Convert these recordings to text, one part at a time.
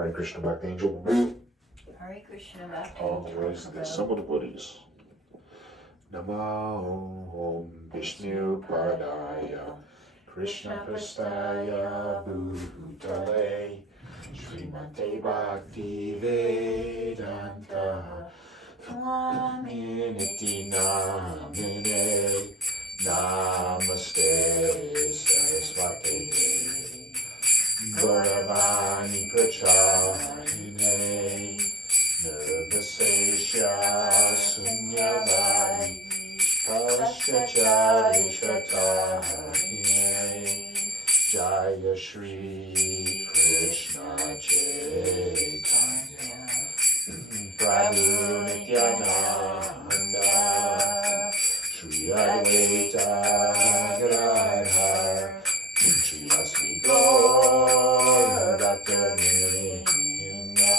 Hare Krishna Bhakti Angel. Hare Krishna Bhakti All Angel. right, so there's some of the buddies. Namo Om Vishnu Padaya Krishna Prastaya Bhutale Srimate Bhakti Vedanta Swaminiti Namine Namaste Saraswati Gauravani Pracharine Nirvisesha Sunyavadi Paschachari Shatarine Jaya Shri Krishna Chaitanya Prabhu Nityananda Shri Advaita Gadadhar Shri Asmi Gaur Bhakta Vrinda.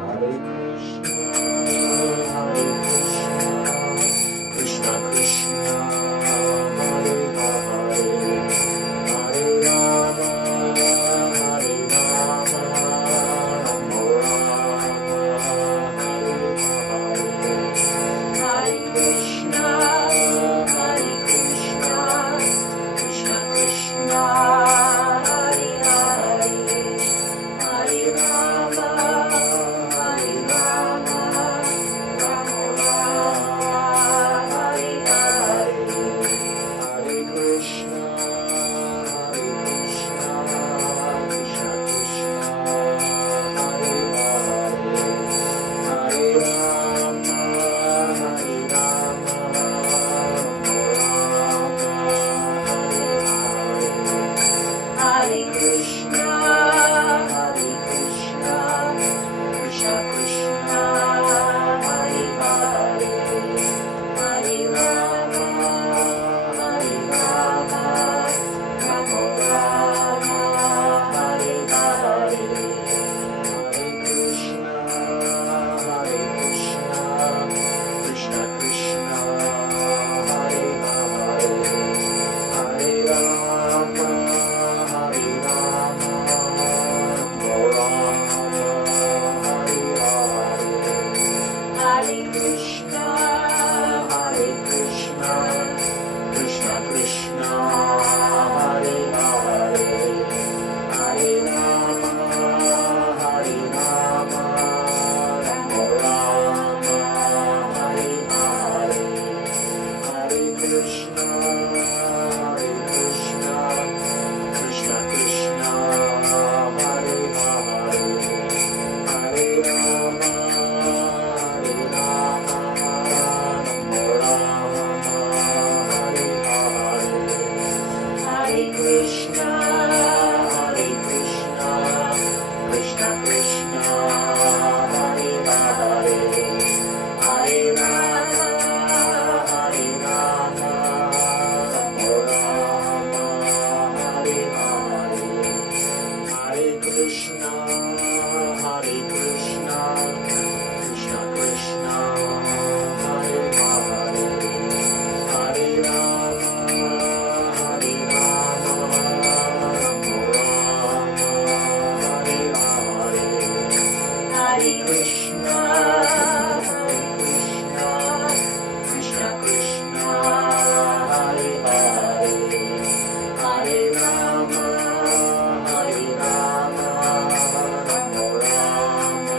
Hare Krishna, Krishna Krishna, Hare Hare, Hare Rama, Hare Rama, Rama Rama, Hare Hare, Hare Krishna, Krishna Krishna, Hare Hare, Hare Rama, Hare Rama, Rama Rama, Hare Hare, Hare Krishna, Krishna Krishna, Hare Hare, Hare Rama, Hare Rama, Hare Krishna, Krishna Krishna, Hare Hare, Hare Rama, Hare Rama, Rama Rama, Hare Hare, Hare Krishna, Krishna Krishna, Hare Hare, Hare Rama, Hare Rama, Rama Hare Krishna, Krishna Krishna, Hare Hare, Hare Rama, Hare Rama, Rama Rama, Hare Hare, Hare Krishna, Krishna Krishna, Hare Hare, Hare Rama, Hare Rama, Rama Rama, Hare Hare, Hare Krishna, Krishna Krishna, Hare Hare, Hare Rama, Hare Rama, Rama Rama, Hare Hare, Hare Krishna, Krishna Krishna, Hare Hare, Hare Rama, Hare Rama, Rama Rama, Hare Hare, Hare Krishna, Krishna Krishna, Hare Hare, Hare Rama, Hare Rama, Rama Rama,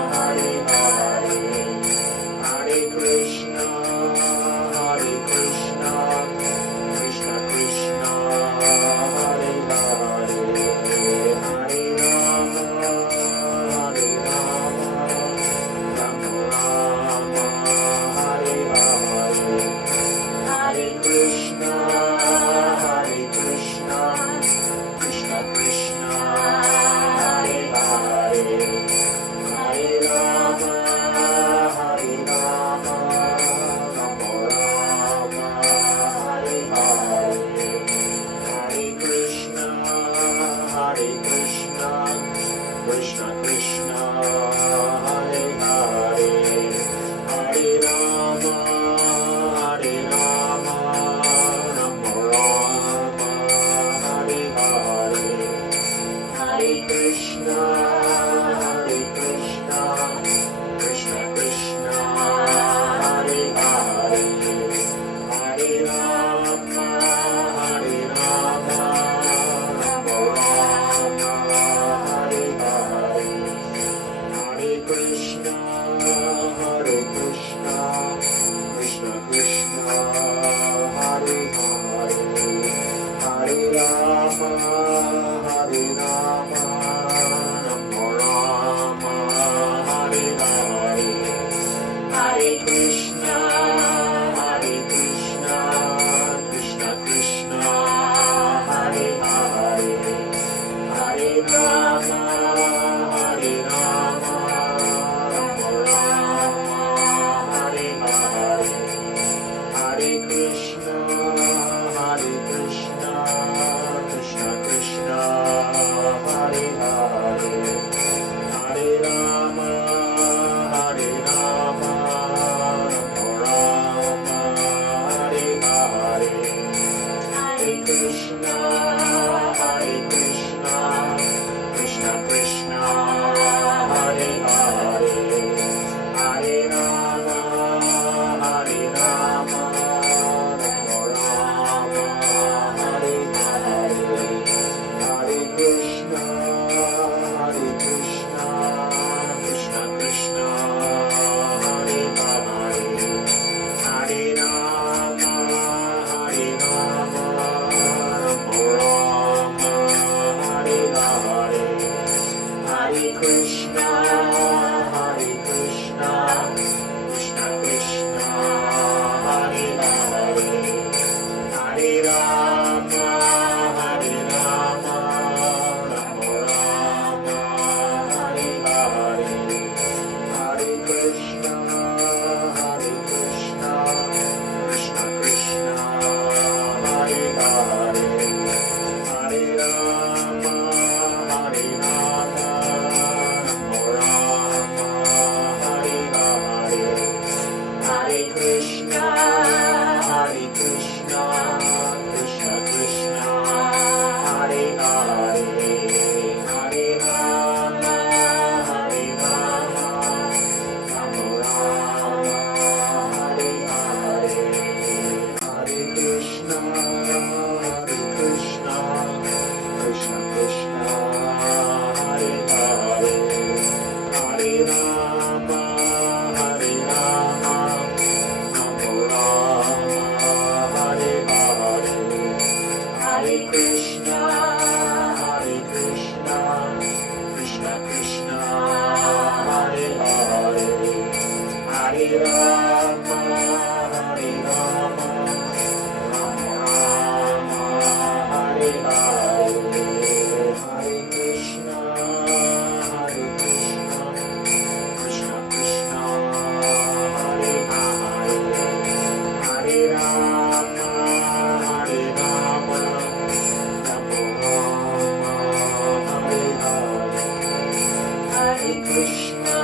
Hare Hare, Hare Krishna, Krishna Krishna, Hare Hare, Hare Rama, Hare Rama, Rama Rama, Hare Hare, Hare Krishna, Krishna Krishna, Hare Hare, Hare Rama, Hare Rama, Rama Rama, Hare Hare, Hare Krishna, Krishna Krishna, Hare Hare, Hare Rama, Hare Rama, Hare Krishna, Krishna Krishna, Hare Hare, Hare Rama, Rama Rama, Hare Hare, Hare Krishna, Krishna Krishna, Hare Hare, Hare Rama, Rama Rama, Hare Hare, Hare Krishna, Krishna Krishna, Hare Hare, Hare Rama, Rama Rama, Hare Hare, Hare Krishna, Krishna Krishna, Hare Hare, Hare Rama, Rama Rama, Hare Hare, Hare Krishna, Krishna Krishna, Hare Hare, Hare Rama, Rama Rama, Hare Hare, Hare Krishna, Krishna Krishna, Hare Hare, Hare Rama, Rama Hare Hare, Hare Krishna, Krishna Krishna, Hare Hare, Hare Rama, Rama Rama, Hare Hare, Hare Krishna, Krishna Krishna, Hare Hare, Hare Rama, Rama Rama, Hare Hare, Hare Krishna, Krishna Krishna, Hare Hare, Hare Rama, Rama Rama, Hare Hare, Hare Krishna, Krishna Krishna, Hare Hare, Hare Rama, Rama Hare Hare, Hare Krishna, Krishna Krishna, Hare Hare, Hare Rama, Rama Hare Hare, Hare Krishna, Krishna Krishna, Hare Hare, Hare Rama, Rama Hare Hare, Hare Krishna,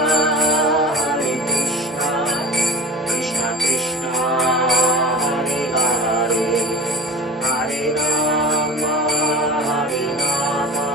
Krishna Krishna, Hare Hare, Hare Rama, Rama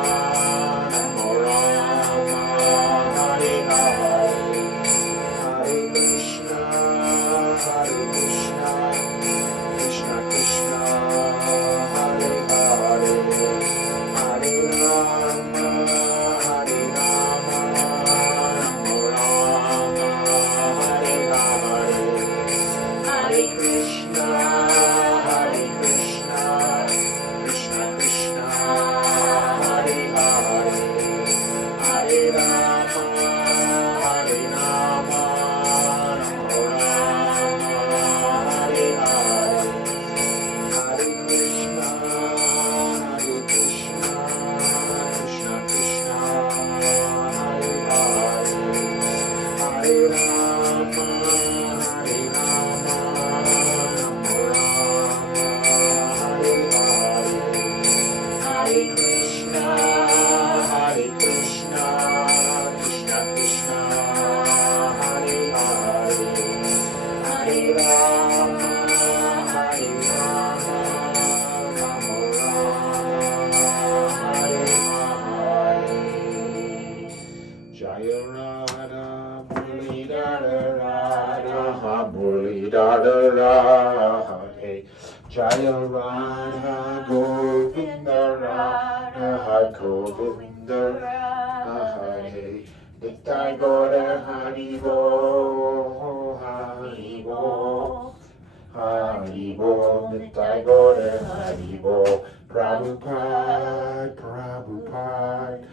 Jaya Radha Govinda Radha Govinda Hare Nitai Gaura Haribo Haribo Haribo Nitai Gaura Haribo Prabhupada Prabhupada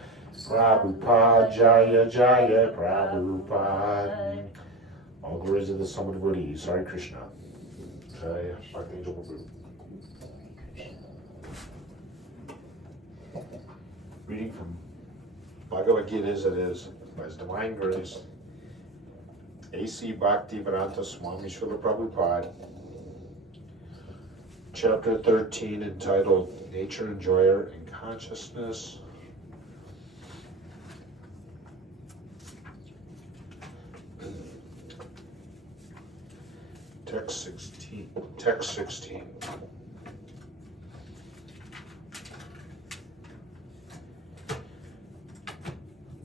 Prabhupada Jaya Jaya Prabhupada. All glories of the Summit devotees. Hare Krishna. Jaya Archangel Prabhu. Reading from Bhagavad Gita as it is, by His Divine Grace, A.C. Bhaktivedanta Swami Srila Prabhupada, Chapter 13, entitled Nature Enjoyer and Consciousness. Text 16.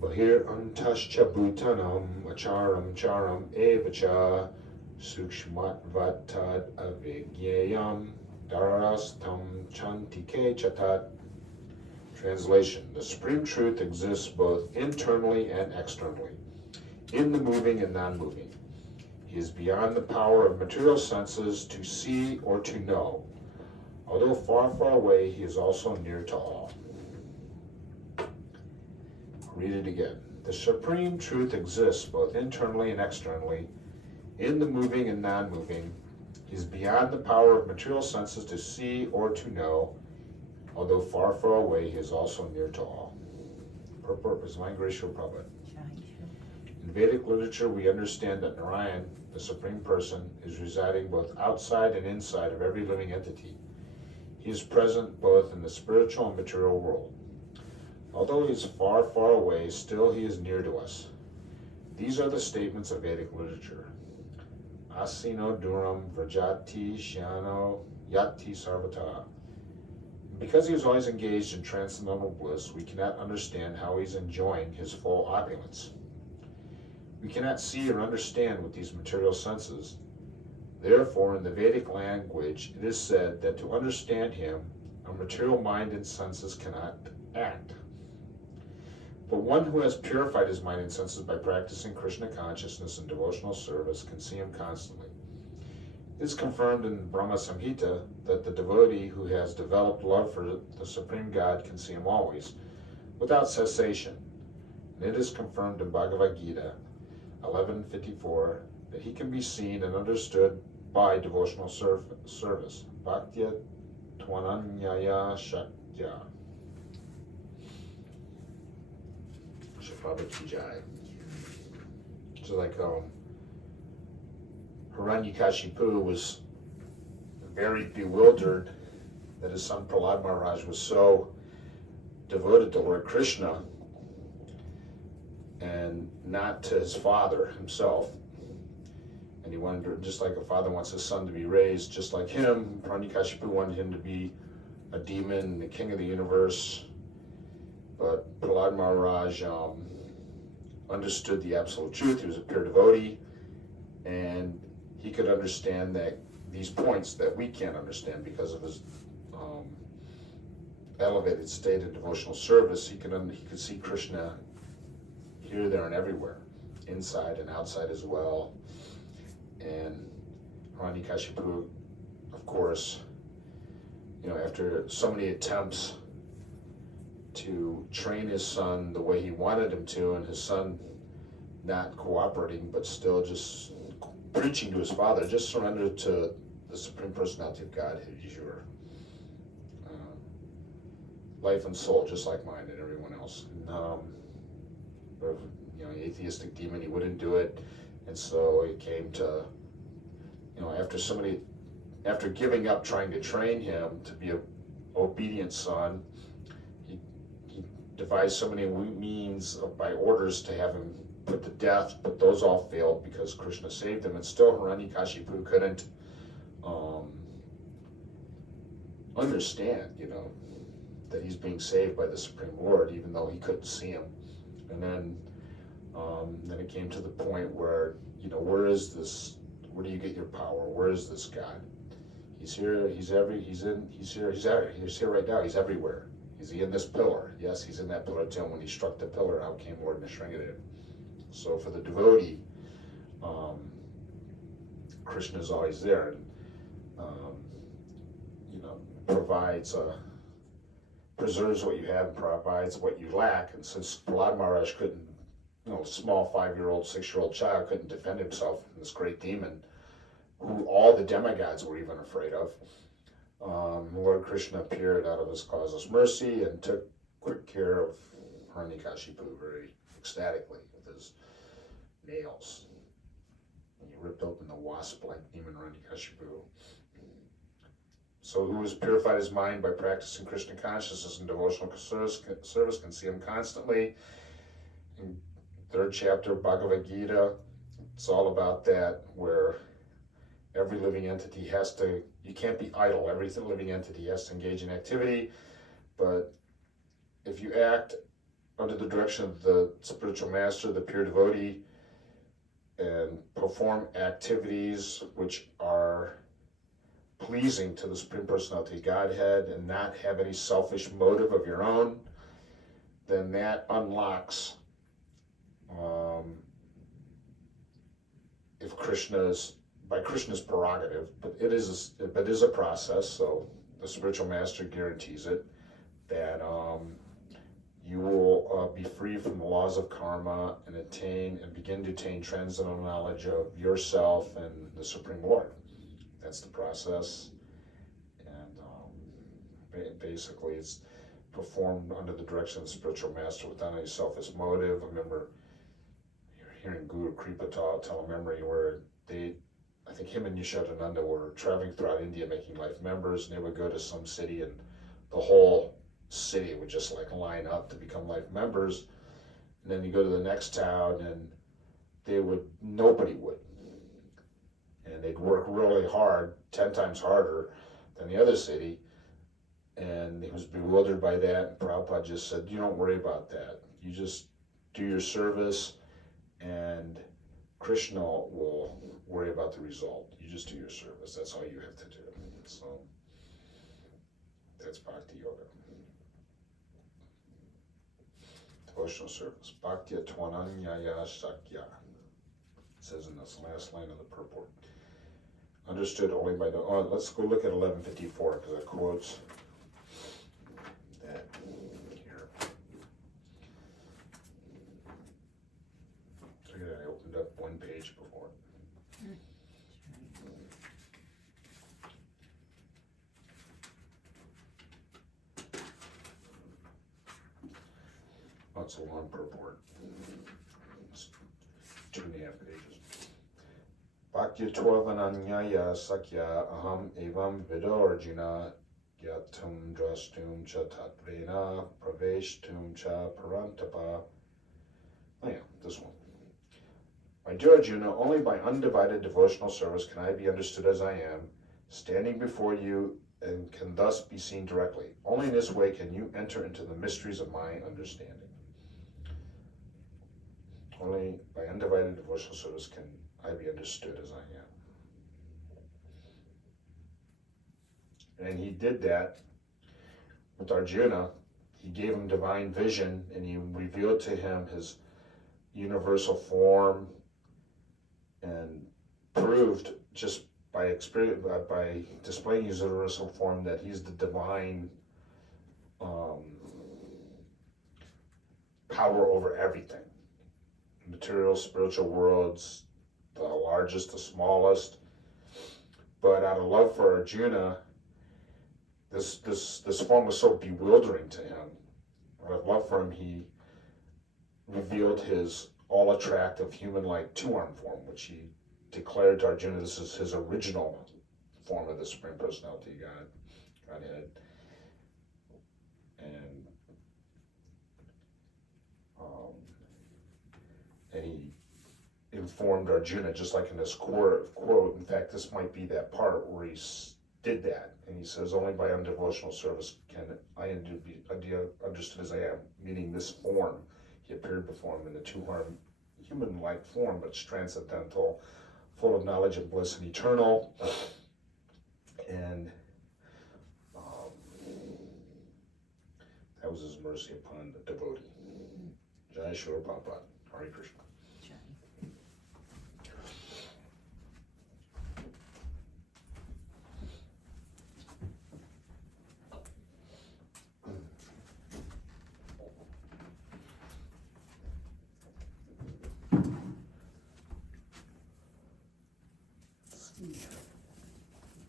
Bahir antascha bhutanam acharam charam evacha sukshmat vatad avigyayam darastam chantike chatat. Translation: the Supreme Truth exists both internally and externally, in the moving and non-moving. He is beyond the power of material senses to see or to know. Although far, far away, he is also near to all. Read it again. The Supreme Truth exists both internally and externally, in the moving and non-moving. He is beyond the power of material senses to see or to know. Although far, far away, he is also near to all. Purport is my gracious Prabhupada. In Vedic literature, we understand that Narayan, the Supreme Person, is residing both outside and inside of every living entity. He is present both in the spiritual and material world. Although he is far, far away, still he is near to us. These are the statements of Vedic literature. Asino duram vrajati shyano yati sarvata. Because he is always engaged in transcendental bliss, we cannot understand how he is enjoying his full opulence. We cannot see or understand with these material senses. Therefore, in the Vedic language, it is said that to understand him, our material mind and senses cannot act. But one who has purified his mind and senses by practicing Krishna consciousness and devotional service can see him constantly. It is confirmed in Brahma Samhita that the devotee who has developed love for the Supreme God can see him always, without cessation. And it is confirmed in Bhagavad Gita 11:54 that he can be seen and understood by devotional service. Bhaktya Twananyaya Shaktya. Prabhupada ki jai. So like Hiranyakashipu was very bewildered that his son Prahlad Maharaj was so devoted to Lord Krishna and not to his father himself. And he wanted, just like a father wants his son to be raised just like him, Hiranyakashipu wanted him to be a demon, the king of the universe. But Prahlad Maharaj understood the absolute truth. He was a pure devotee, and he could understand that these points that we can't understand because of his elevated state of devotional service. He could see Krishna here, there, and everywhere, inside and outside as well. And Hiranyakashipu, of course, after so many attempts to train his son the way he wanted him to, and his son not cooperating, but still just preaching to his father, just surrender to the Supreme Personality of God. He's your life and soul, just like mine and everyone else. And, atheistic demon, he wouldn't do it, and so it came to, after giving up trying to train him to be an obedient son, he devised so many means by orders to have him put to death, but those all failed because Krishna saved him, and still Hiranyakashipu couldn't understand, that he's being saved by the Supreme Lord, even though he couldn't see him. And then it came to the point where, where is this? Where do you get your power? Where is this God? He's here, he's here, he's here right now, he's everywhere. Is he in this pillar? Yes, he's in that pillar too. When he struck the pillar, out came Lord Nrsimhadev. So for the devotee, Krishna is always there, and provides, preserves what you have and provides what you lack. And since Prahlad Maharaj couldn't, small 5-year-old, 6-year-old child couldn't defend himself from this great demon, who all the demigods were even afraid of, Lord Krishna appeared out of his causeless mercy and took quick care of Hiranyakashipu very ecstatically with his nails. And he ripped open the wasp-like demon Hiranyakashipu. So who has purified his mind by practicing Krishna consciousness and devotional service can see him constantly. In 3rd chapter of Bhagavad Gita, it's all about that, where every living entity has to, you can't be idle, every living entity has to engage in activity, but if you act under the direction of the spiritual master, the pure devotee, and perform activities which are pleasing to the Supreme Personality of Godhead and not have any selfish motive of your own, then that unlocks, if Krishna's, by Krishna's prerogative, but it is a process, so the spiritual master guarantees it, that you will be free from the laws of karma and begin to attain transcendental knowledge of yourself and the Supreme Lord. That's the process, and basically it's performed under the direction of the spiritual master without any selfish motive. I remember hearing Guru Kripa tell a memory where I think him and Nishadananda were traveling throughout India making life members, and they would go to some city and the whole city would just like line up to become life members, and then you go to the next town and nobody would. And they'd work really hard, 10 times harder than the other city, and he was bewildered by that, and Prabhupada just said, you don't worry about that. You just do your service, and Krishna will worry about the result. You just do your service. That's all you have to do. So that's Bhakti Yoga. Devotional service. Bhaktya Twananyaya Sakya. It says in this last line of the purport. Understood only by the, let's go look at 1154, because it quotes that here. I opened up one page before. Oh, it's a long purport. It's 2.5 pages. Bhaktya Sakya Aham Evam Vido Arjuna Yatum Drastum Cha Tatrena Praveshtum Cha Parantapa. Oh yeah, this one. My dear Arjuna, only by undivided devotional service can I be understood as I am, standing before you, and can thus be seen directly. Only in this way can you enter into the mysteries of my understanding. Only by undivided devotional service can I be understood as I am. And he did that with Arjuna. He gave him divine vision, and he revealed to him his universal form, and proved just by experience, by displaying his universal form, that he's the divine power over everything. Material, spiritual worlds, the largest, the smallest. But out of love for Arjuna, this form was so bewildering to him. Out of love for him, he revealed his all-attractive human-like two-arm form, which he declared to Arjuna this is his original form of the Supreme Personality of Godhead. And he informed Arjuna, just like in this quote, in fact, this might be that part where he did that, and he says, only by undevotional service can I be understood as I am, meaning this form. He appeared before him in the two-arm, human-like form, but it's transcendental, full of knowledge and bliss and eternal. And that was his mercy upon the devotee. Jai Shri Prabhupada. Hare Krishna.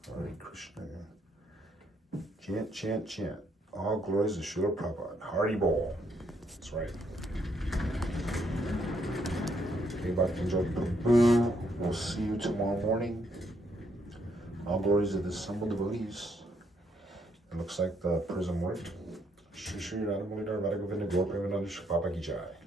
Hare Krishna. Chant, chant, chant. All glories to Srila Prabhupada. Hari Bol. That's right. Okay, Bhakti Prabhu. We'll see you tomorrow morning. All glories to the humble devotees. It looks like the prism worked. Shri Shri Radha Muli Radha Govinda Gopi Vinanda Shri Papa Ki Jai.